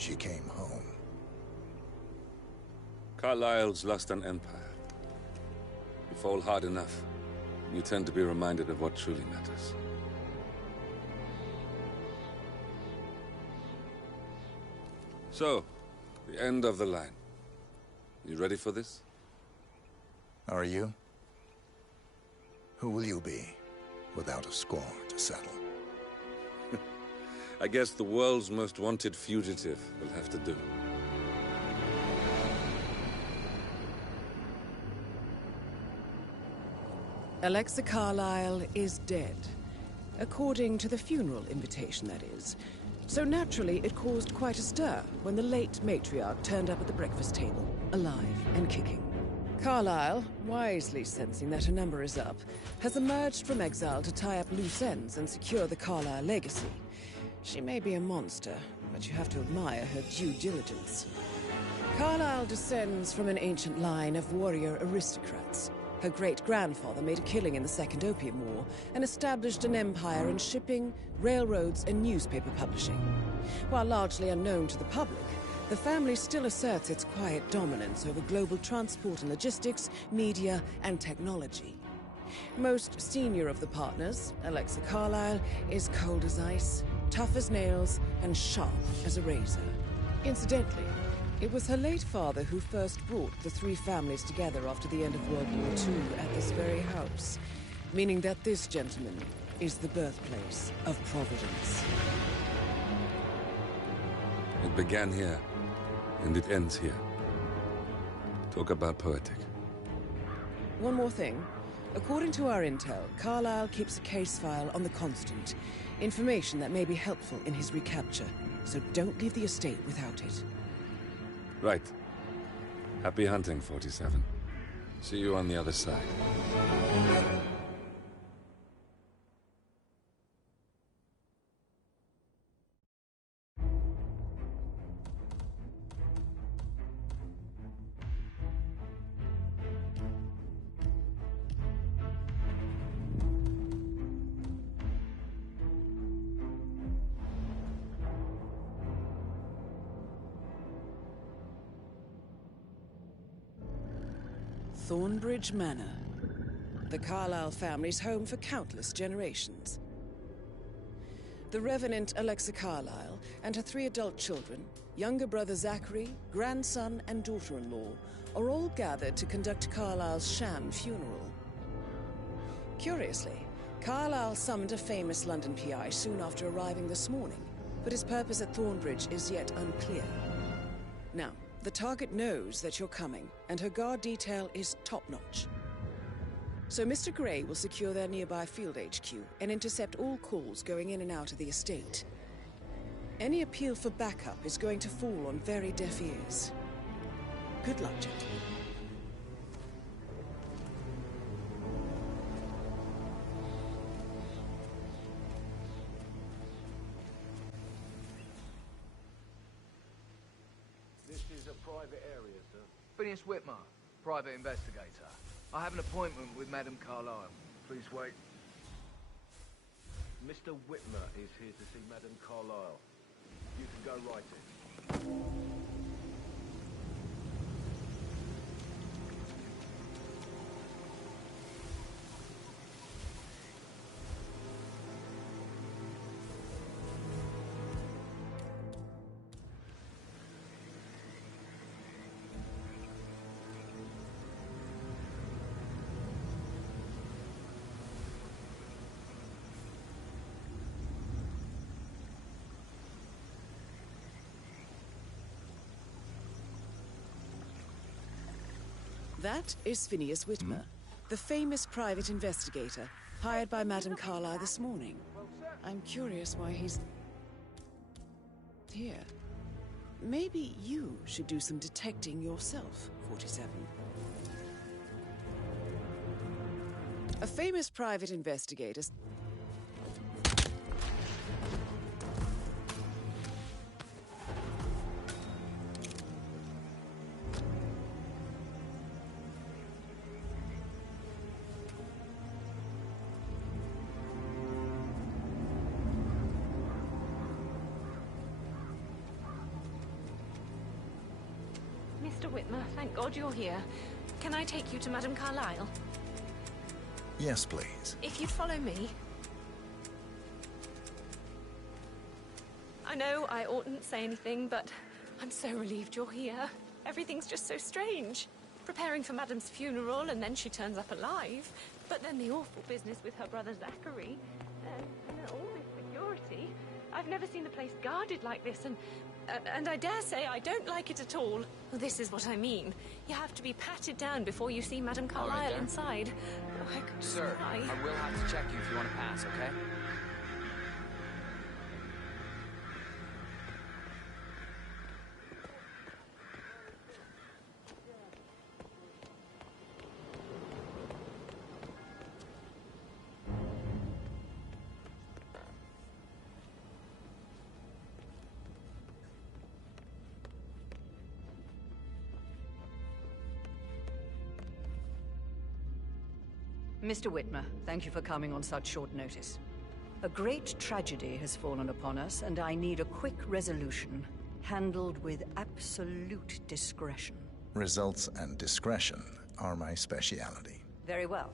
she came home. Carlyle's lost an empire. You fall hard enough, you tend to be reminded of what truly matters. So, the end of the line. You ready for this? Are you? Who will you be, without a score to settle? I guess the world's most wanted fugitive will have to do. Alexa Carlyle is dead. According to the funeral invitation, that is. So naturally, it caused quite a stir when the late matriarch turned up at the breakfast table, alive and kicking. Carlyle, wisely sensing that her number is up, has emerged from exile to tie up loose ends and secure the Carlyle legacy. She may be a monster, but you have to admire her due diligence. Carlyle descends from an ancient line of warrior aristocrats. Her great-grandfather made a killing in the Second Opium War and established an empire in shipping, railroads, and newspaper publishing. While largely unknown to the public, the family still asserts its quiet dominance over global transport and logistics, media, and technology. Most senior of the partners, Alexa Carlyle, is cold as ice, tough as nails, and sharp as a razor. Incidentally, it was her late father who first brought the three families together after the end of World War II at this very house, meaning that this gentleman is the birthplace of Providence. It began here, and it ends here. Talk about poetic. One more thing. According to our intel, Carlyle keeps a case file on the Constant. Information that may be helpful in his recapture, so don't leave the estate without it. Right. Happy hunting, 47. See you on the other side. Thornbridge Manor. The Carlyle family's home for countless generations. The Revenant Alexa Carlyle and her 3 adult children, younger brother Zachary, grandson, and daughter-in-law, are all gathered to conduct Carlyle's sham funeral. Curiously, Carlyle summoned a famous London PI soon after arriving this morning, but his purpose at Thornbridge is yet unclear. Now, the target knows that you're coming, and her guard detail is top-notch. So Mr. Gray will secure their nearby field HQ and intercept all calls going in and out of the estate. Any appeal for backup is going to fall on very deaf ears. Good luck, gentlemen. Private area, sir. Phineas Whitmer, private investigator. I have an appointment with Madame Carlyle. Please wait. Mr. Whitmer is here to see Madame Carlyle. You can go right in. That is Phineas Whitmer, the famous private investigator hired by Madame Carlyle this morning. I'm curious why he's here. Maybe you should do some detecting yourself, 47. A famous private investigator... Mr. Whitmer, thank God you're here. Can I take you to Madame Carlyle? Yes, please. If you'd follow me. I know I oughtn't say anything, but I'm so relieved you're here. Everything's just so strange. Preparing for Madame's funeral, and then she turns up alive. But then the awful business with her brother Zachary. And then all this security. I've never seen the place guarded like this, and I dare say I don't like it at all. This is what I mean. You have to be patted down before you see Madame Carlyle inside. Oh, I could Sir, cry. I will have to check you if you want to pass, okay? Mr. Whitmer, thank you for coming on such short notice. A great tragedy has fallen upon us, and I need a quick resolution, handled with absolute discretion. Results and discretion are my speciality. Very well.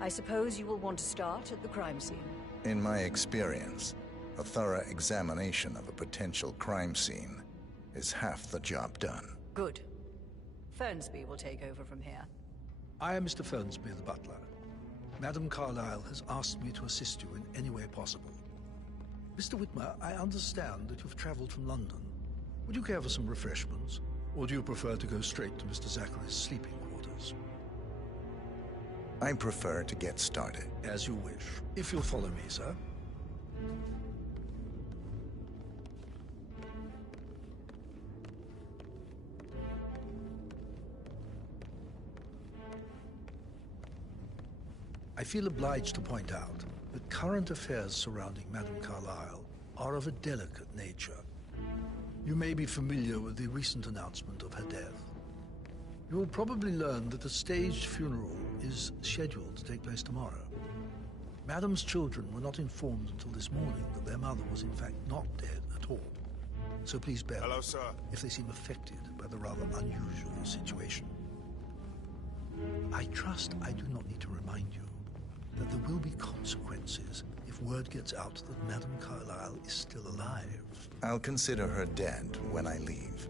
I suppose you will want to start at the crime scene. In my experience, a thorough examination of a potential crime scene is half the job done. Good. Fernsby will take over from here. I am Mr. Fernsby, the butler. Madame Carlyle has asked me to assist you in any way possible. Mr. Whitmer, I understand that you've traveled from London. Would you care for some refreshments? Or do you prefer to go straight to Mr. Zachary's sleeping quarters? I prefer to get started. As you wish. If you'll follow me, sir. I feel obliged to point out that current affairs surrounding Madame Carlyle are of a delicate nature. You may be familiar with the recent announcement of her death. You will probably learn that a staged funeral is scheduled to take place tomorrow. Madame's children were not informed until this morning that their mother was in fact not dead at all. So please bear Hello, with sir. if they seem affected by the rather unusual situation. I trust I do not need to remind you that there will be consequences if word gets out that Madame Carlyle is still alive. I'll consider her dead when I leave.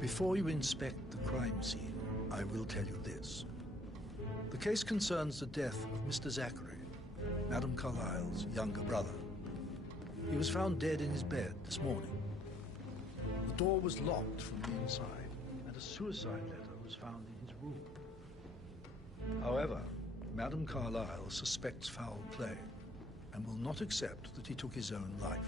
Before you inspect the crime scene, I will tell you this. The case concerns the death of Mr. Zachary, Madame Carlyle's younger brother. He was found dead in his bed this morning. The door was locked from the inside, and a suicide letter was found in his room. However, Madame Carlyle suspects foul play and will not accept that he took his own life.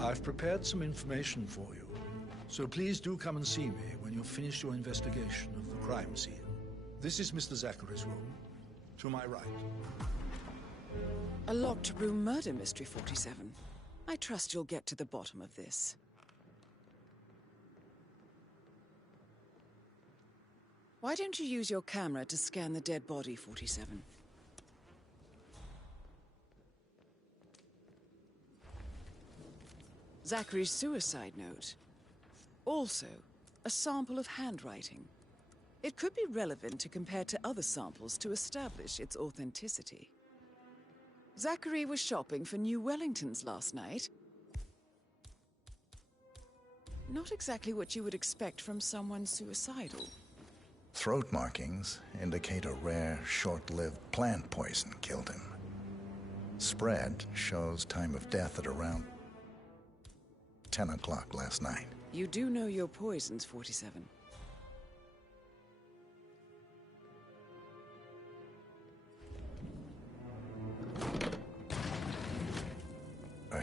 I've prepared some information for you, so please do come and see me when you've finished your investigation of the crime scene. This is Mr. Zachary's room, to my right. A locked room murder mystery, 47. I trust you'll get to the bottom of this. Why don't you use your camera to scan the dead body, 47? Zachary's suicide note. Also, a sample of handwriting. It could be relevant to compare to other samples to establish its authenticity. Zachary was shopping for New Wellingtons last night. Not exactly what you would expect from someone suicidal. Throat markings indicate a rare, short-lived plant poison killed him. Spread shows time of death at around 10 o'clock last night. You do know your poisons, 47.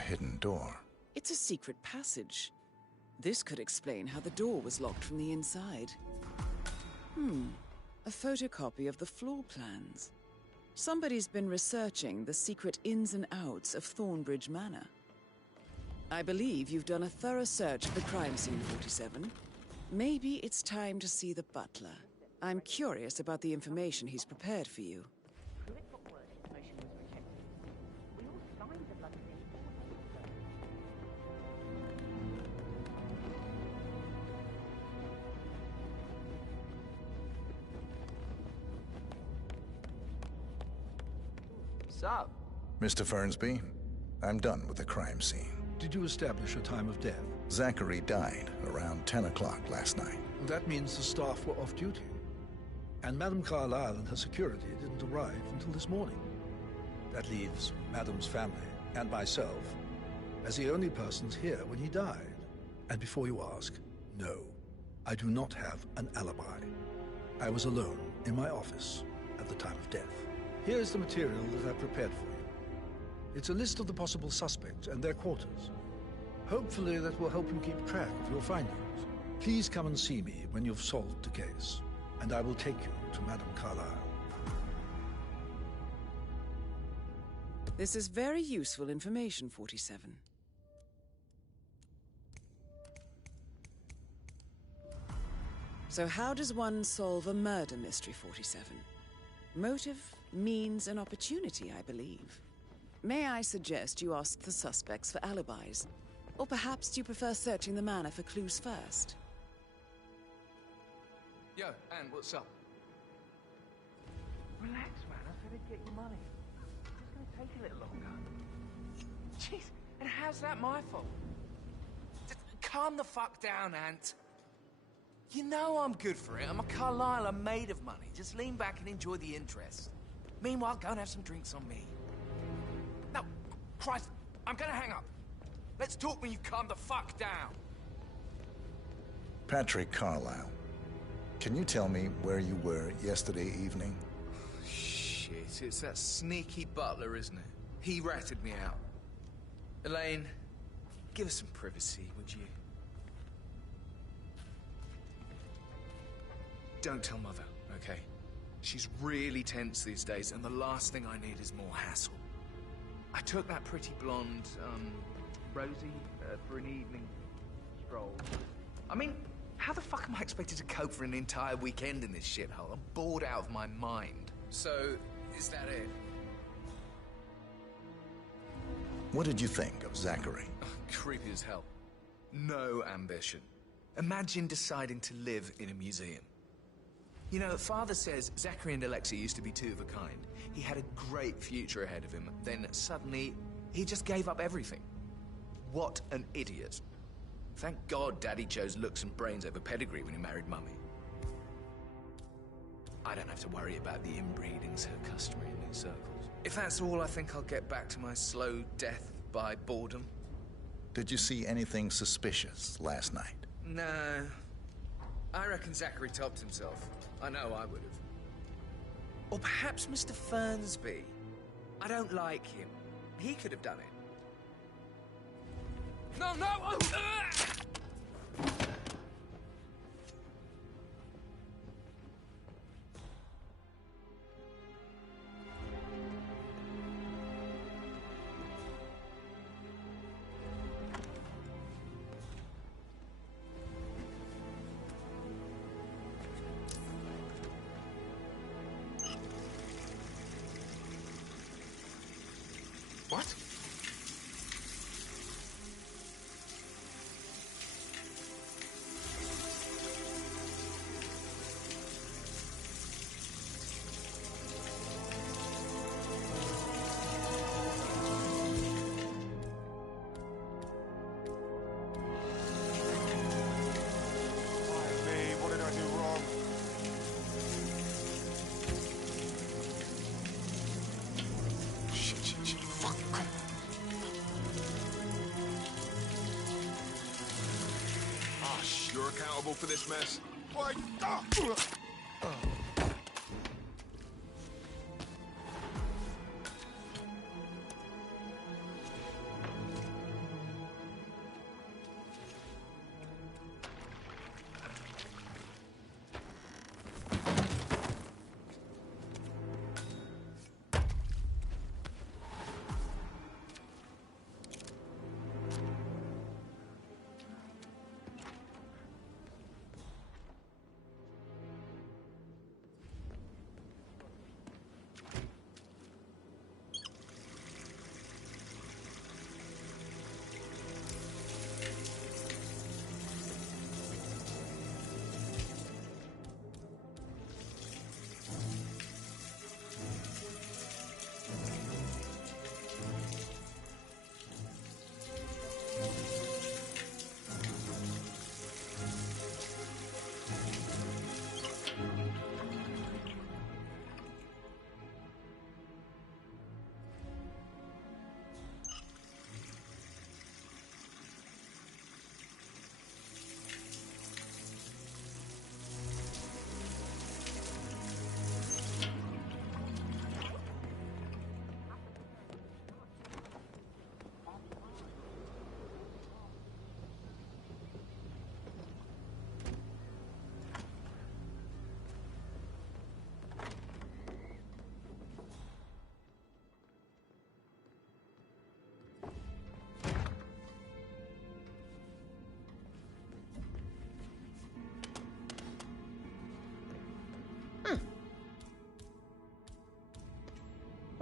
hidden door. It's a secret passage. This could explain how the door was locked from the inside. A photocopy of the floor plans. Somebody's been researching the secret ins and outs of Thornbridge Manor. I believe you've done a thorough search of the crime scene, 47. Maybe it's time to see the butler. I'm curious about the information he's prepared for you. What's up? Mr. Fernsby, I'm done with the crime scene. Did you establish a time of death? Zachary died around 10 o'clock last night. Well, that means the staff were off duty. And Madame Carlyle and her security didn't arrive until this morning. That leaves Madame's family and myself as the only persons here when he died. And before you ask, no, I do not have an alibi. I was alone in my office at the time of death. Here is the material that I prepared for you. It's a list of the possible suspects and their quarters. Hopefully that will help you keep track of your findings. Please come and see me when you've solved the case, and I will take you to Madame Carlyle. This is very useful information, 47. So how does one solve a murder mystery, 47? Motive, means, and opportunity, I believe. May I suggest you ask the suspects for alibis? Or perhaps you prefer searching the manor for clues first? Yo, Ann, what's up? Relax, man. I said I'd get you money. It's gonna take a little longer. Jeez, and how's that my fault? Just calm the fuck down, Ant. You know I'm good for it. I'm a Carlyle. I'm made of money. Just lean back and enjoy the interest. Meanwhile, go and have some drinks on me. No, Christ, I'm gonna hang up. Let's talk when you calm the fuck down. Patrick Carlyle, can you tell me where you were yesterday evening? Shit, it's that sneaky butler, isn't it? He ratted me out. Elaine, give us some privacy, would you? Don't tell Mother, okay? She's really tense these days, and the last thing I need is more hassle. I took that pretty blonde, Rosie, for an evening stroll. I mean, how the fuck am I expected to cope for an entire weekend in this shithole? I'm bored out of my mind. So, is that it? What did you think of Zachary? Creepy as hell. No ambition. Imagine deciding to live in a museum. You know, Father says Zachary and Alexa used to be two of a kind. He had a great future ahead of him. Then suddenly, he just gave up everything. What an idiot. Thank God Daddy chose looks and brains over pedigree when he married Mummy. I don't have to worry about the inbreeding so customary in these circles. If that's all, I think I'll get back to my slow death by boredom. Did you see anything suspicious last night? No. I reckon Zachary topped himself. I know I would have. Or perhaps Mr. Fernsby. I don't like him. He could have done it. No, no! Oh, What? What did I do wrong? Shit. Fuck. You're accountable for this mess. What?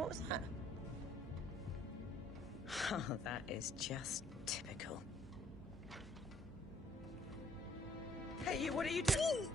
What was that? Oh, that is just typical. Hey, you, what are you doing?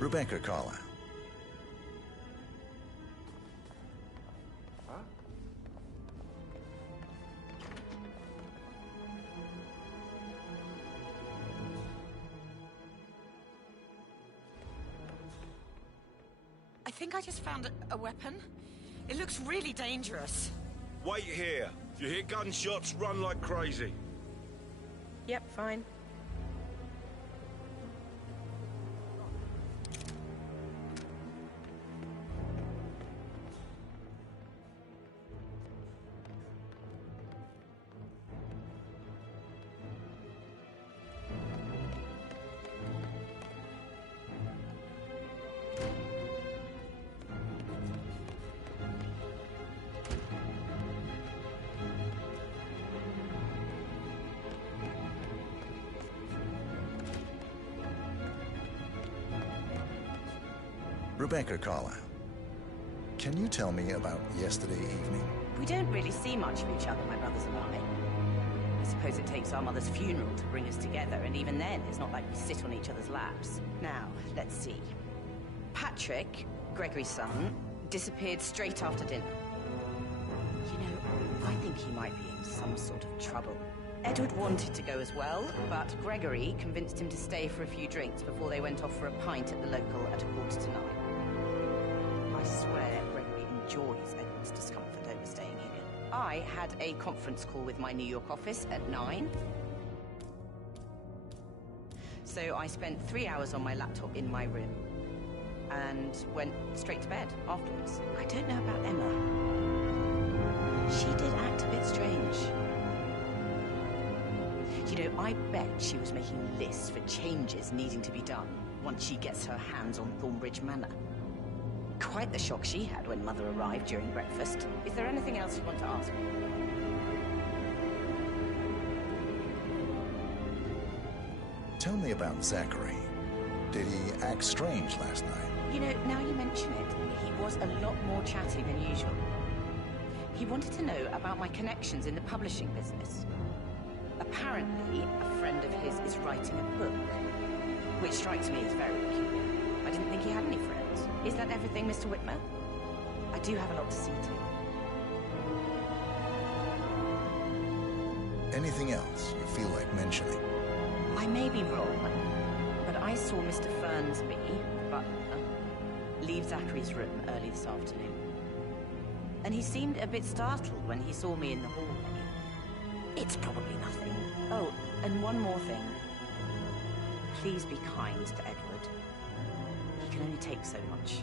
Rebecca Carlyle. Huh? I think I just found a weapon. It looks really dangerous. Wait here. If you hear gunshots, run like crazy. Yep, fine. Rebecca Carlyle, can you tell me about yesterday evening? We don't really see much of each other, my brothers and I. I suppose it takes our mother's funeral to bring us together, and even then, it's not like we sit on each other's laps. Now, let's see. Patrick, Gregory's son, disappeared straight after dinner. You know, I think he might be in some sort of trouble. Edward wanted to go as well, but Gregory convinced him to stay for a few drinks before they went off for a pint at the local at 8:45. I swear Gregory enjoys Edward's discomfort over staying here. I had a conference call with my New York office at 9. So I spent 3 hours on my laptop in my room and went straight to bed afterwards. I don't know about Emma. She did act a bit strange. You know, I bet she was making lists for changes needing to be done once she gets her hands on Thornbridge Manor. Quite the shock she had when Mother arrived during breakfast. Is there anything else you want to ask me? Tell me about Zachary. Did he act strange last night? You know, now you mention it, he was a lot more chatty than usual. He wanted to know about my connections in the publishing business. Apparently, a friend of his is writing a book, which strikes me as very peculiar. I didn't think he had any friends. Is that everything, Mr. Whitmer? I do have a lot to see to. Anything else you feel like mentioning? I may be wrong, but I saw Mr. Fernsby, the butler, leave Zachary's room early this afternoon. And he seemed a bit startled when he saw me in the hallway. It's probably nothing. Oh, and one more thing. Please be kind to Edward. can only take so much.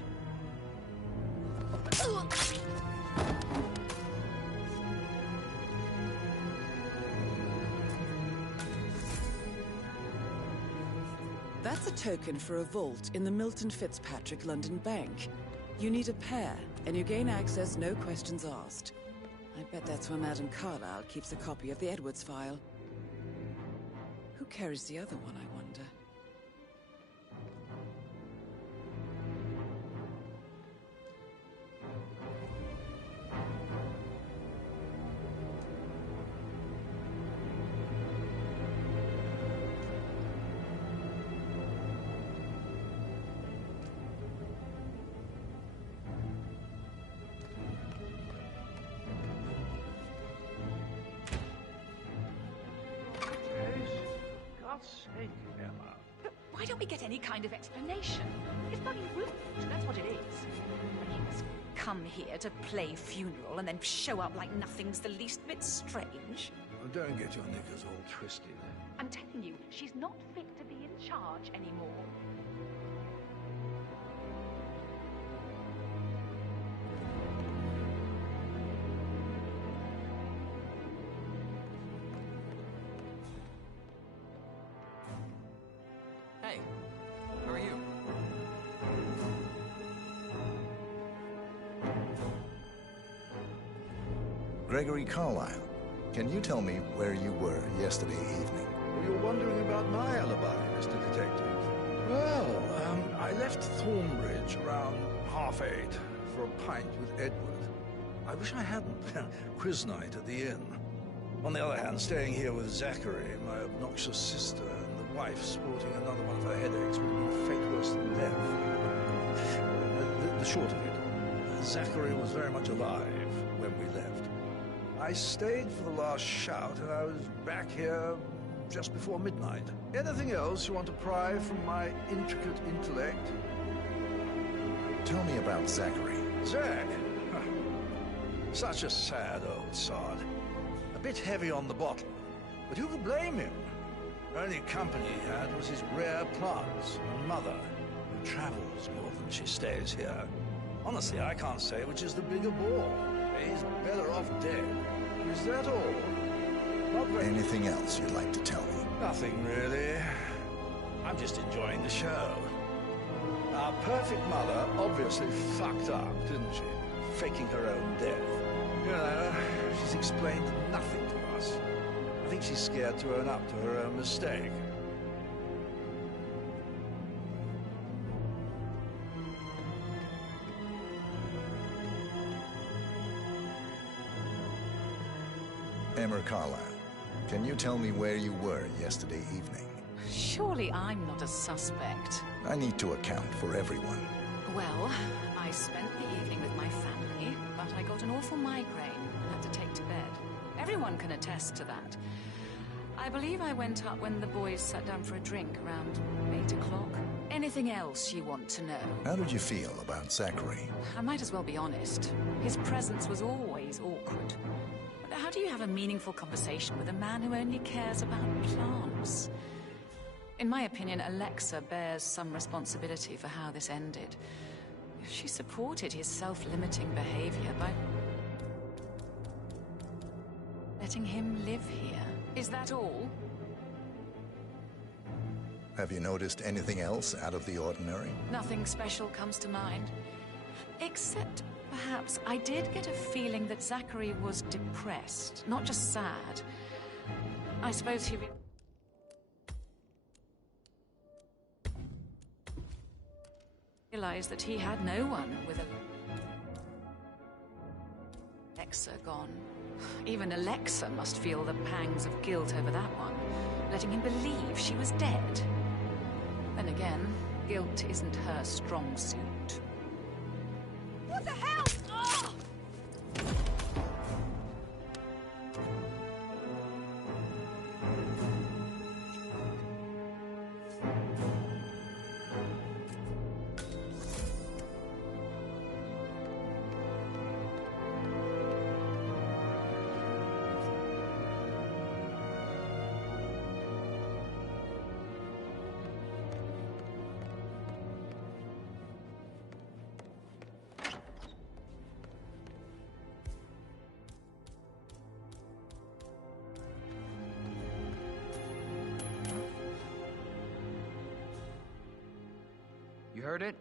That's a token for a vault in the Milton Fitzpatrick London Bank. You need a pair, and you gain access no questions asked. I bet that's where Madame Carlyle keeps a copy of the Edwards file. Who carries the other one, I wonder? Why don't we get any kind of explanation? It's bloody rude, that's what it is. He must come here to play funeral and then show up like nothing's the least bit strange. Well, don't get your knickers all twisted. I'm telling you, she's not fit to be in charge anymore. Hey, how are you? Gregory Carlyle, can you tell me where you were yesterday evening? You're wondering about my alibi, Mr. Detective. Well, I left Thornbridge around 8:30 for a pint with Edward. I wish I hadn't. Quiz night at the inn. On the other hand, staying here with Zachary, my obnoxious sister, and the wife sporting another one of her headaches would have been fate worse than death. The short of it, Zachary was very much alive when we left. I stayed for the last shout, and I was back here just before midnight. Anything else you want to pry from my intricate intellect? Tell me about Zachary. Zach? Huh. Such a sad old sod. A bit heavy on the bottle, but who could blame him? The only company he had was his rare plants and mother, who travels more than she stays here. Honestly, I can't say which is the bigger bore. He's better off dead. Is that all? Not very... Anything else you'd like to tell me? Nothing, really. I'm just enjoying the show. Our perfect mother obviously fucked up, didn't she? Faking her own death. You know, she's explained nothing to us. I think she's scared to own up to her own mistake. Emma Carlyle, can you tell me where you were yesterday evening? Surely I'm not a suspect. I need to account for everyone. Well, I spent the evening with my family, but I got an awful migraine and had to take to bed. Everyone can attest to that. I believe I went up when the boys sat down for a drink around 8 o'clock. Anything else you want to know? How did you feel about Zachary? I might as well be honest. His presence was always awkward. But how do you have a meaningful conversation with a man who only cares about plants? In my opinion, Alexa bears some responsibility for how this ended. She supported his self-limiting behavior by letting him live here. Is that all? Have you noticed anything else out of the ordinary? Nothing special comes to mind. Except, perhaps, I did get a feeling that Zachary was depressed, not just sad. I suppose he... realized that he had no one with Alexa gone. Even Alexa must feel the pangs of guilt over that one, letting him believe she was dead. Then again, guilt isn't her strong suit. What the hell? Oh! heard it?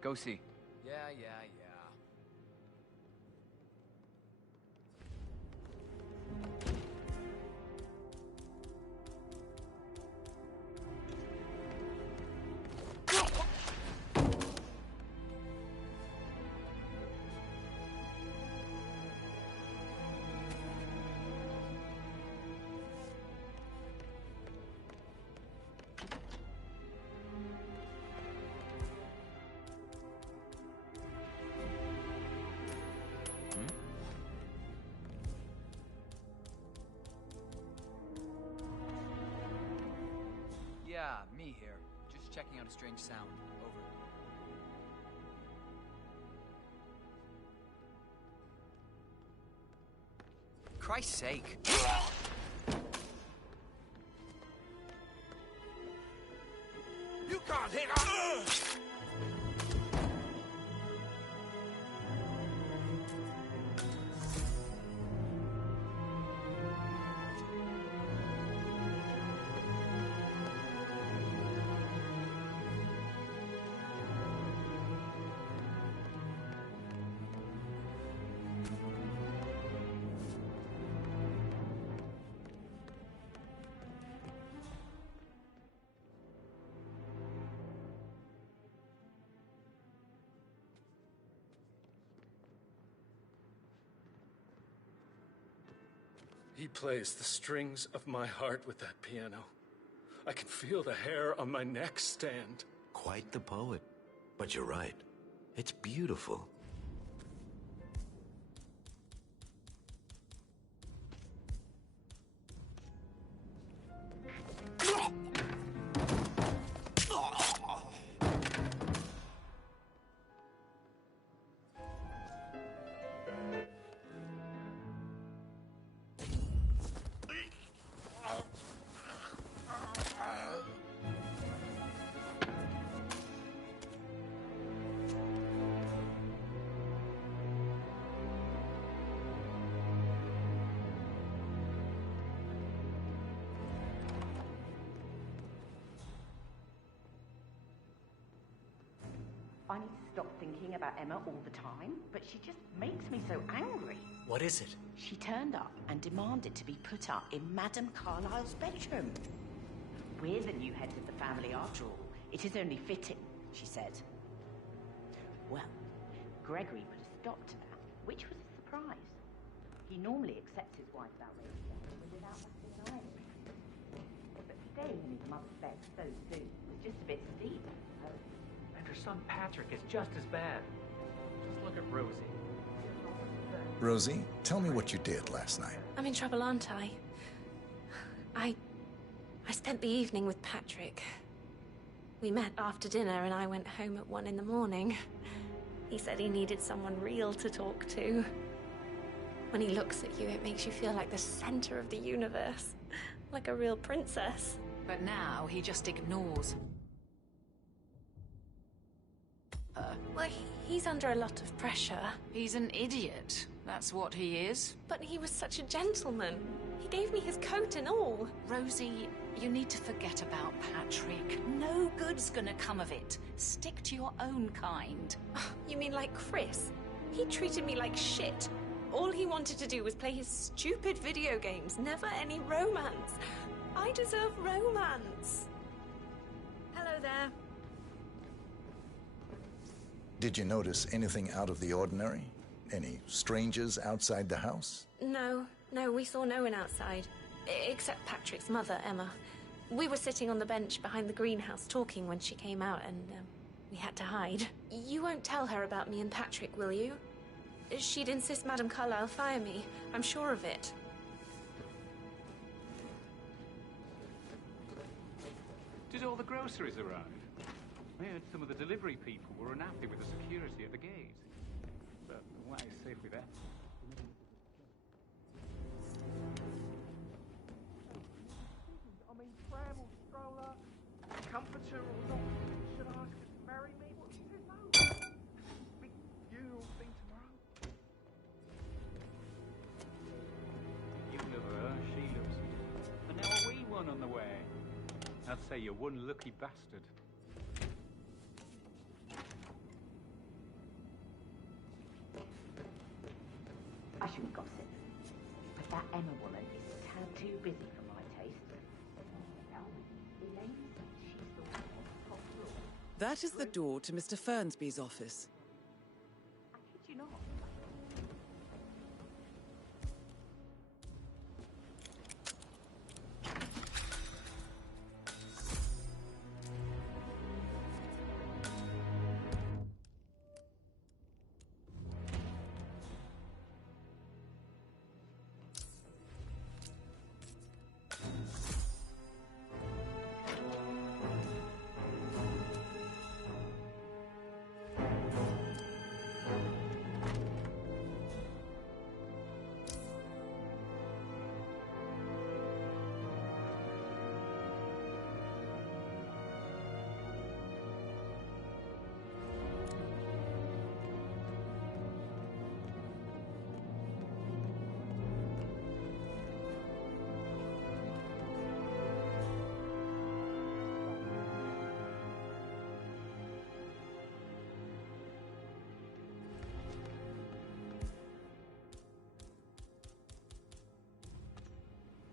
Go see. Yeah. Yeah, me here. Just checking out a strange sound. Over. Christ's sake. You can't hit us! He plays the strings of my heart with that piano. I can feel the hair on my neck stand. Quite the poet. But you're right. It's beautiful. I need to stop thinking about Emma all the time, but she just makes me so angry. What is it? She turned up and demanded to be put up in Madame Carlyle's bedroom. We're the new heads of the family after all. It is only fitting, she said. Well, Gregory put a stop to that, which was a surprise. He normally accepts his wife's outrageous behaviour without batting an eyelid. But staying in his mother's bed so soon was just a bit steep, I suppose. And her son Patrick is just as bad. Just look at Rosie. Rosie, tell me what you did last night. I'm in trouble, aren't I? I spent the evening with Patrick. We met after dinner and I went home at 1 in the morning. He said he needed someone real to talk to. When he looks at you, it makes you feel like the center of the universe. Like a real princess. But now he just ignores her. Well, he's under a lot of pressure. He's an idiot. That's what he is. But he was such a gentleman. He gave me his coat and all. Rosie, you need to forget about Patrick. No good's gonna come of it. Stick to your own kind. You mean like Chris? He treated me like shit. All he wanted to do was play his stupid video games, never any romance. I deserve romance. Hello there. Did you notice anything out of the ordinary? Any strangers outside the house? No, we saw no one outside. Except Patrick's mother, Emma. We were sitting on the bench behind the greenhouse talking when she came out and we had to hide. You won't tell her about me and Patrick, will you? She'd insist Madame Carlyle fire me. I'm sure of it. Did all the groceries arrive? I heard some of the delivery people were unhappy with the security at the gate. But why is safe with that? I mean, pram or stroller, comforter or not, should I ask her to marry me? What she says no. Big funeral thing tomorrow. You love her, she loves you. And now a wee one on the way. I'd say you're one lucky bastard. too busy for my taste. Elaine said she thought it was top floor. That is the door to Mr. Fernsby's office. I kid you not.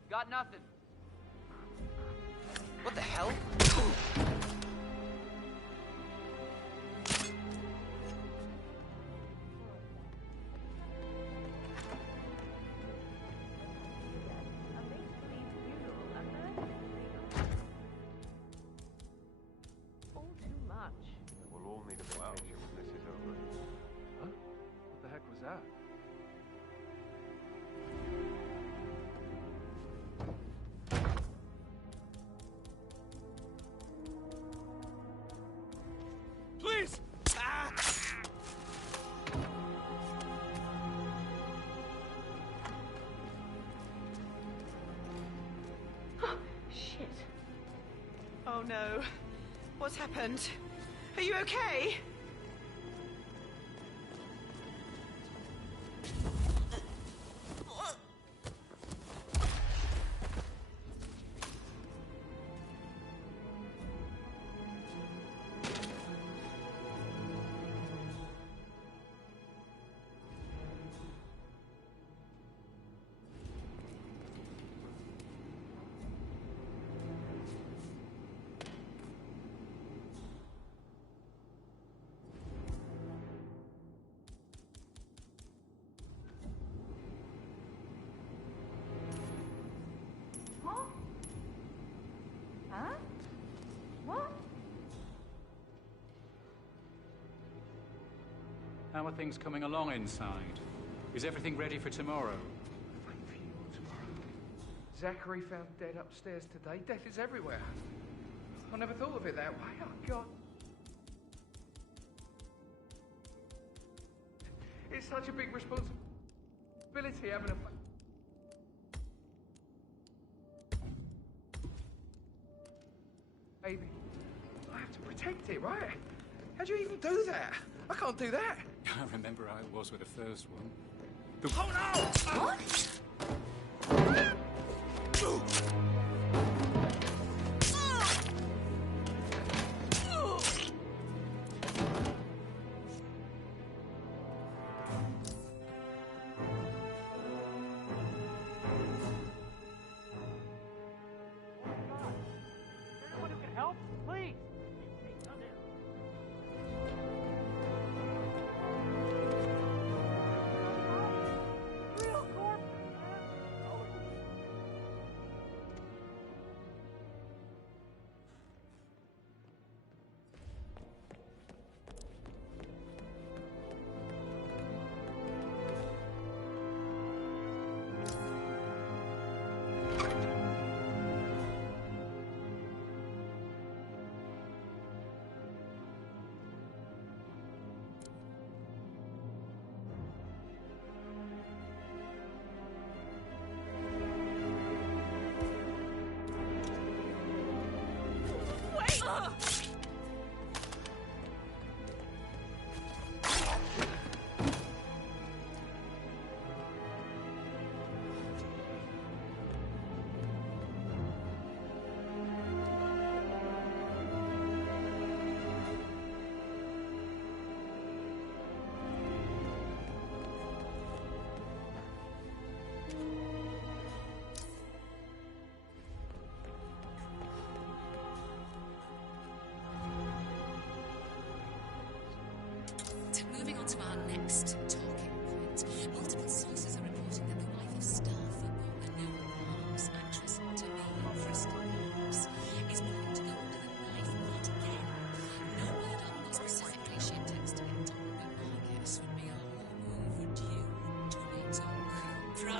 Got nothing. What the hell? All too much. We'll all need a vacation when this is over. Huh? What the heck was that? Please! Ah! Shit. Oh no. What's happened? Are you okay? Huh? What? How are things coming along inside? Is everything ready for tomorrow? Zachary found dead upstairs today. Death is everywhere. I never thought of it that way. Oh, God. It's such a big responsibility having a... Baby, I have to protect it, right? How'd you even do that? I can't do that. I remember how it was with the first one. Oh no! What? Anyone who can help, please. Real corpses, man.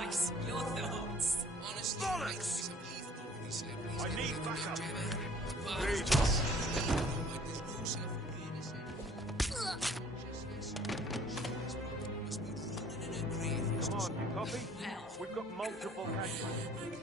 Nice. Your thoughts? Honestly, bollocks! I need backup. Come on, you copy? We've got multiple casualties.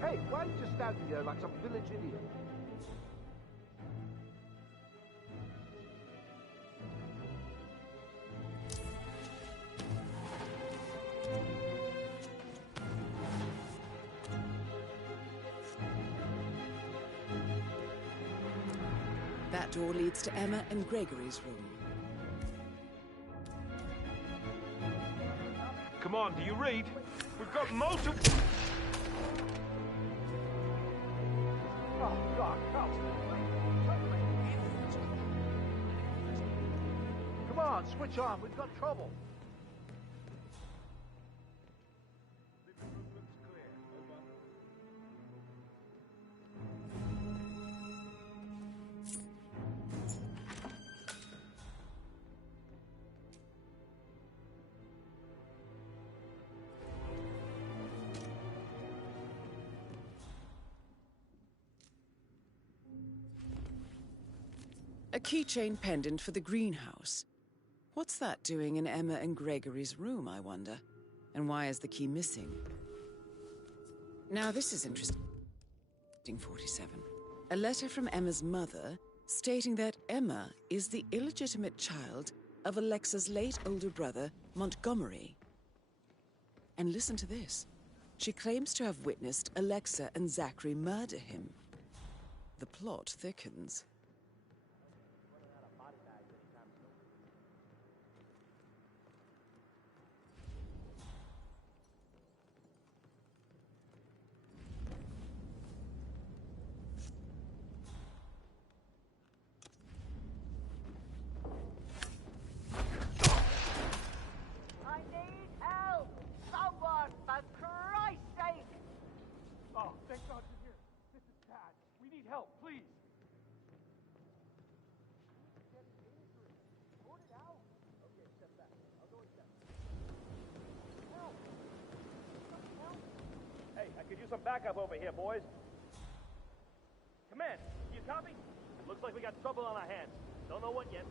Hey, why are you just standing here like some village idiot? That door leads to Emma and Gregory's room. Come on, do you read? We've got multiple... Oh, God, help! Come on, switch on. We've got trouble. A keychain pendant for the greenhouse. What's that doing in Emma and Gregory's room, I wonder? And why is the key missing? Now this is interesting. 47. A letter from Emma's mother stating that Emma is the illegitimate child of Alexa's late older brother, Montgomery. And listen to this. She claims to have witnessed Alexa and Zachary murder him. The plot thickens. Some backup over here, boys. Command, you copy? Looks like we got trouble on our hands. Don't know what yet.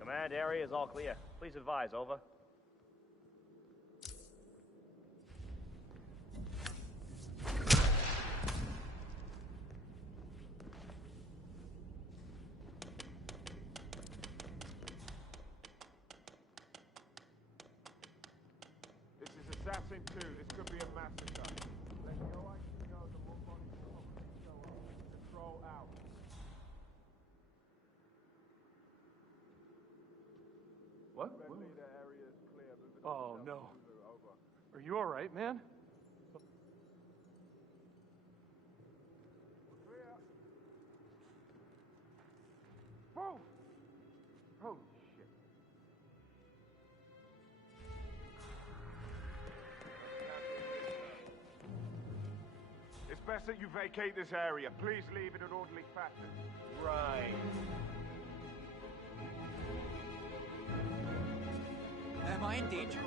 Command, area is all clear. Please advise, over. Assassin 2, this could be a massacre. Let your IC know the more bodies probably show up. Control out. What? The area is clear. Oh, no. Over. Are you all right, man? Clear. Move! Holy shit. It's best that you vacate this area. Please leave in an orderly fashion. Right. Am I in danger?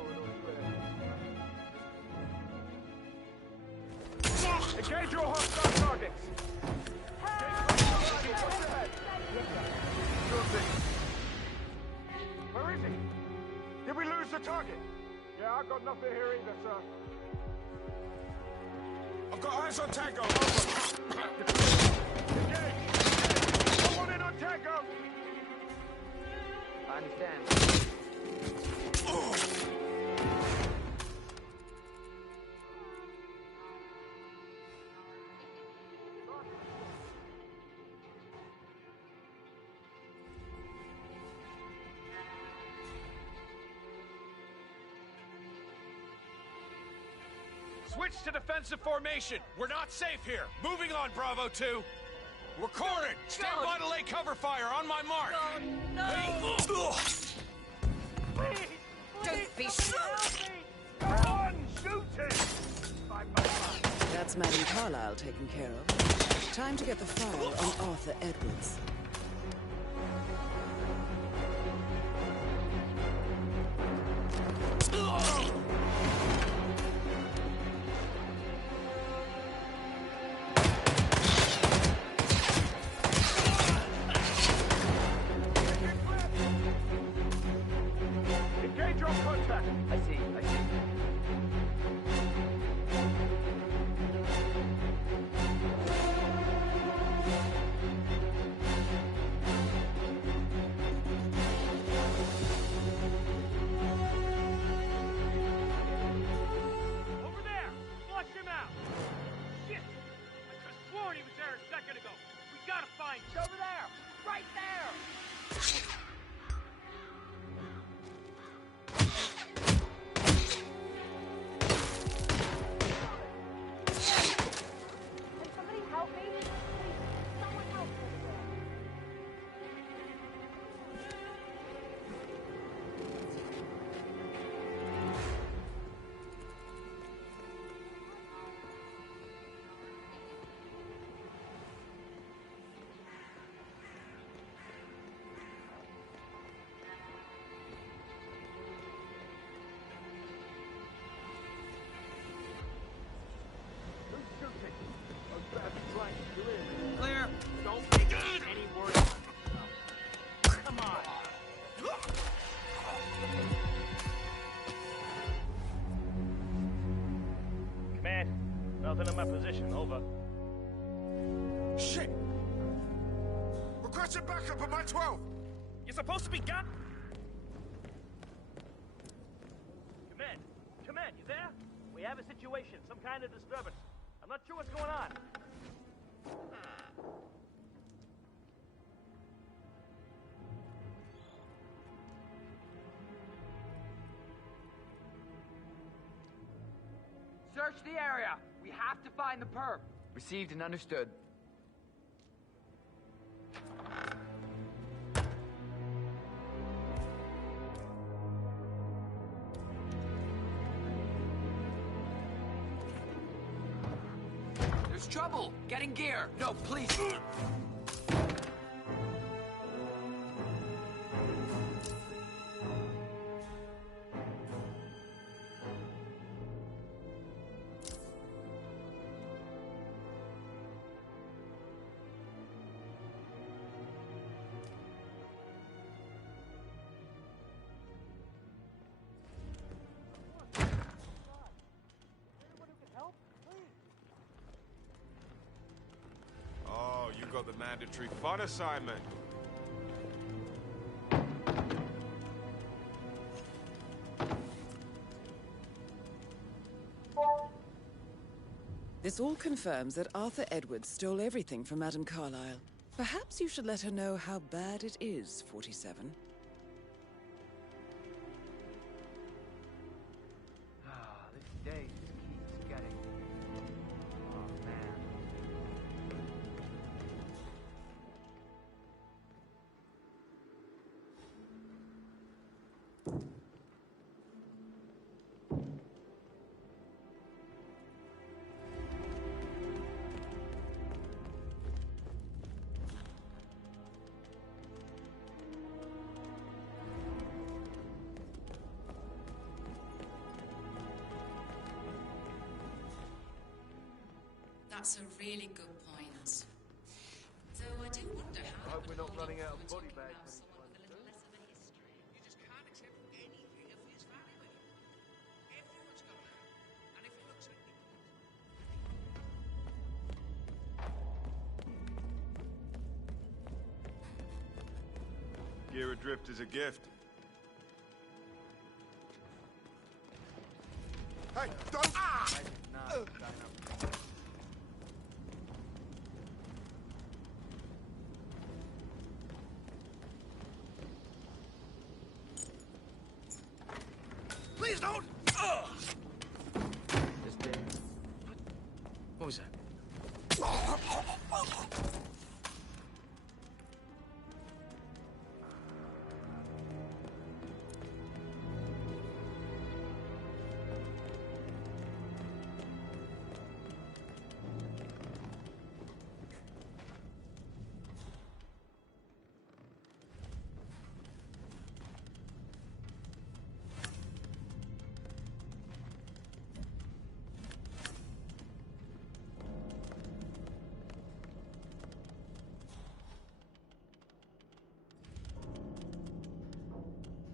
Engage your hostile targets! Where is he? Did we lose the target? Yeah, I've got nothing here either, sir. I've got eyes on Tango. Engage! Someone in on Tango! I understand. Switch to defensive formation. We're not safe here. Moving on, Bravo 2. We're cornered. Stand by to lay cover fire on my mark. No. Please. Don't be shy. Come on, shoot it! That's Madam Carlyle taken care of. Time to get the file on Arthur Edwards. Engage on contact. I see. Over there! Flush him out! Shit! I could have sworn he was there a second ago. We gotta find him. Over there! Right there! Can somebody help me? Please, someone help me. Who's shooting? Those bastards flying. You hear me? Clear. Don't make any word of it. Come on. Command, nothing in my position, over. Shit! Requesting backup on my 12. You're supposed to be gun. Command, you there? We have a situation, some kind of disturbance. I'm not sure what's going on. Search the area. We have to find the perp. Received and understood. There's trouble. Get in gear. No, please. Oh, you got the mandatory fun assignment. This all confirms that Arthur Edwards stole everything from Madame Carlyle. Perhaps you should let her know how bad it is, 47. This day just keeps getting. Oh, man. That's a really good point. Though I do wonder how. I hope we're not running out of body bags. Someone with a little less of a history. You just can't accept anything of his value anymore. Everyone's got that. And if it looks like Gear adrift is a gift. Hey, don't! Please don't! Just did. Wowza.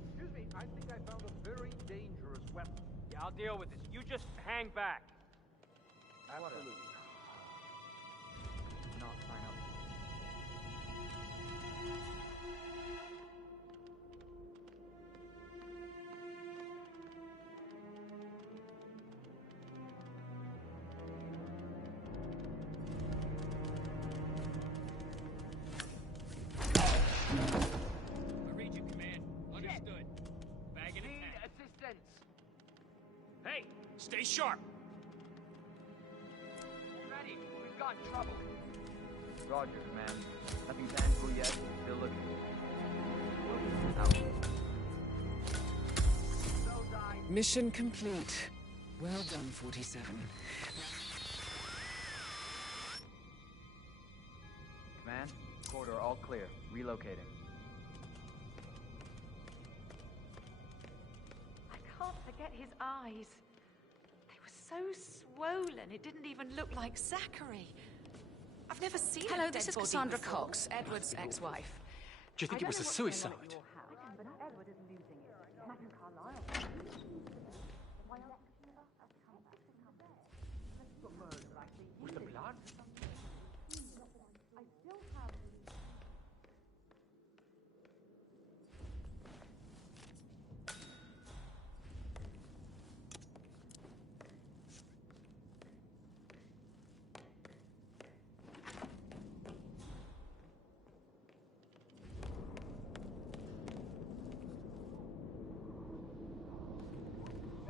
Excuse me, I think I found a very dangerous weapon. Yeah, I'll deal with this. You just hang back. Absolutely. Not sign up. I read you, Command. Understood. Bagging need assistance. Hey, stay sharp. Ready. We've got trouble. Roger, man. Nothing tangible yet. Still looking. Out. Mission complete. Well done, 47. Command, corridor all clear. Relocating. I can't forget his eyes. They were so swollen, it didn't even look like Zachary. I've never seen a Hello, dead this is body Cassandra before. Cox, Edward's ex-wife. Do you think it was a suicide? But Edward isn't losing it. Madam Carlyle. With the blood? I still have...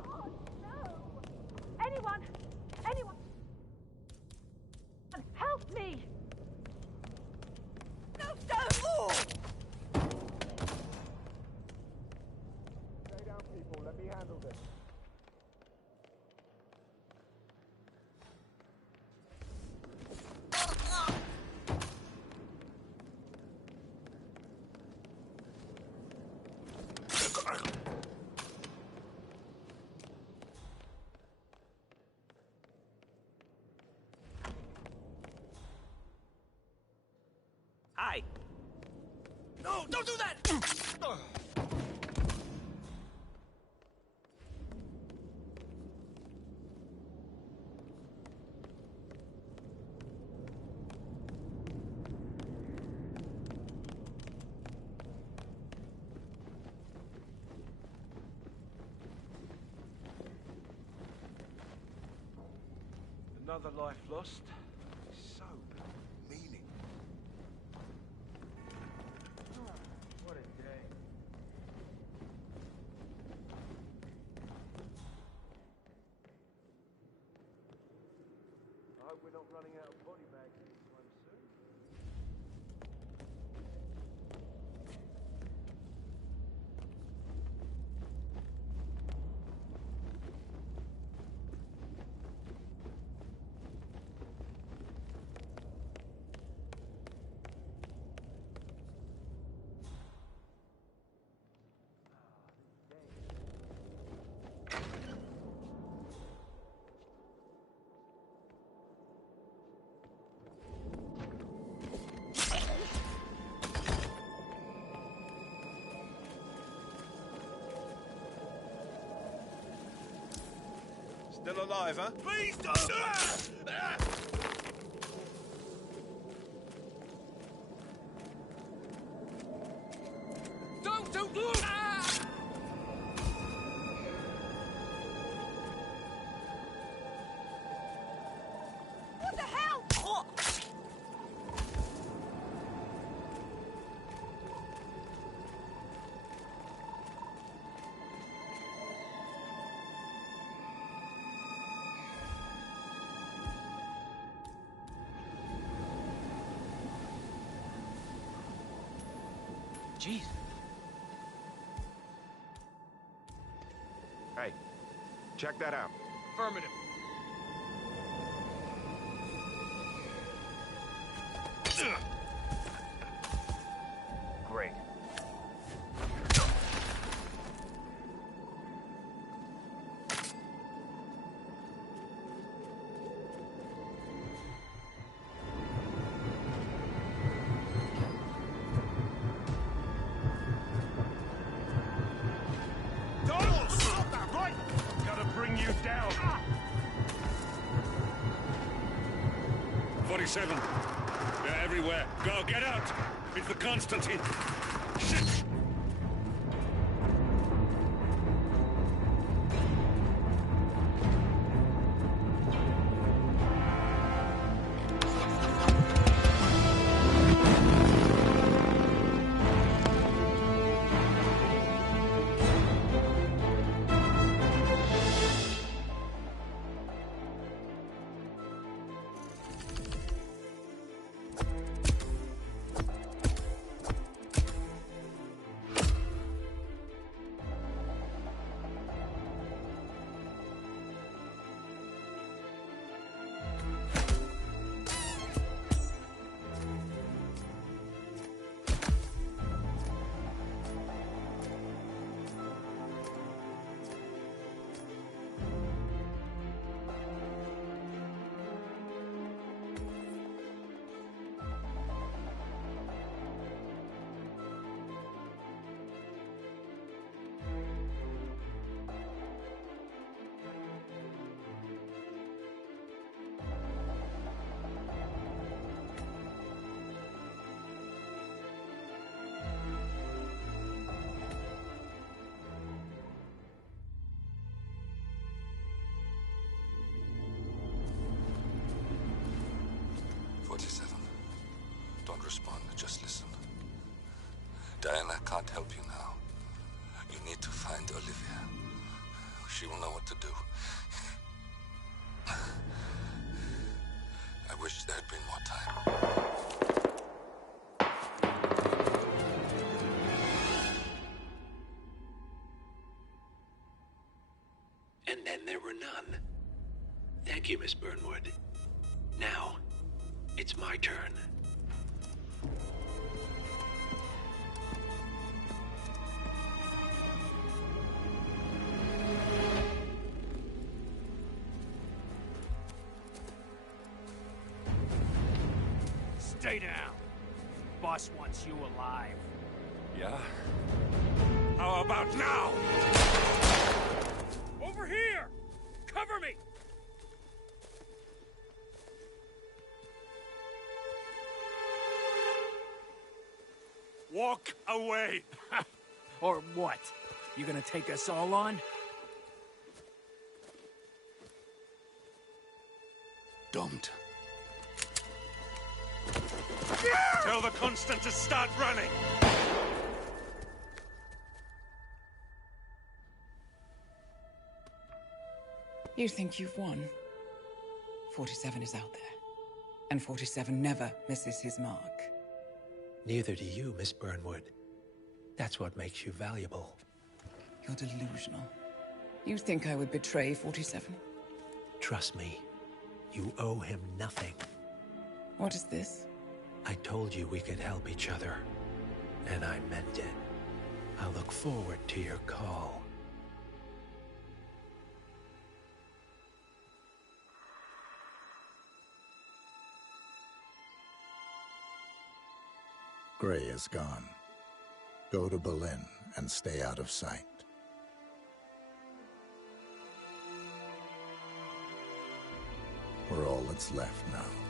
God, no! Anyone! Anyone! Help me! No, don't! Oh! Stay down, people. Let me handle this. Hi. No, don't do that! Another life lost. So meaning. What a day. I hope we're not running out of body bags anytime soon. Still alive, huh? Please don't! Don't! What the hell? Jeez. Hey, check that out. Affirmative. Great. Right! Gotta bring you down. 47. They're everywhere. Go, get out! It's the Constantine. Shit! Don't respond, just listen. Diana can't help you now. You need to find Olivia. She will know what to do. I wish there had been more time. And then there were none. Thank you, Miss Burnwood. Now, it's my turn. Stay down. Boss wants you alive. Yeah? How about now? Over here! Cover me! Walk away! Or what? You gonna take us all on? Don't. Tell the Constant to start running! You think you've won? 47 is out there. And 47 never misses his mark. Neither do you, Miss Burnwood. That's what makes you valuable. You're delusional. You think I would betray 47? Trust me, you owe him nothing. What is this? I told you we could help each other, and I meant it. I look forward to your call. Gray is gone. Go to Berlin and stay out of sight. We're all that's left now.